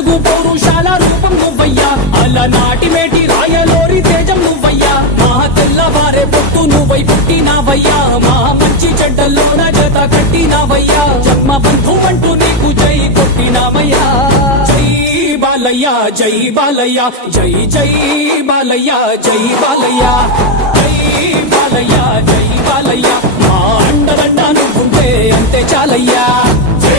తెలుగు పౌరుషాల రూపం నువ్వయ్యా, అలనాటి మేటి రాయలోరి తేజం నువ్వయ్యా, మా తెల్లవారే పొత్తు నువ్వై పుట్టినావయ్యా, మా మంచి చెడ్డల్లోన జత కట్టినావయ్యా, జన్మ బంధు అంటూ నీకు జై కొట్టినావయ్యా. జై బాలయ్య జై బాలయ్య జై జై బాలయ్య జై బాలయ్య, జై బాలయ్య జై బాలయ్య, మా అండదండ నువ్వుంటే అంతే చాలయ్యా. జై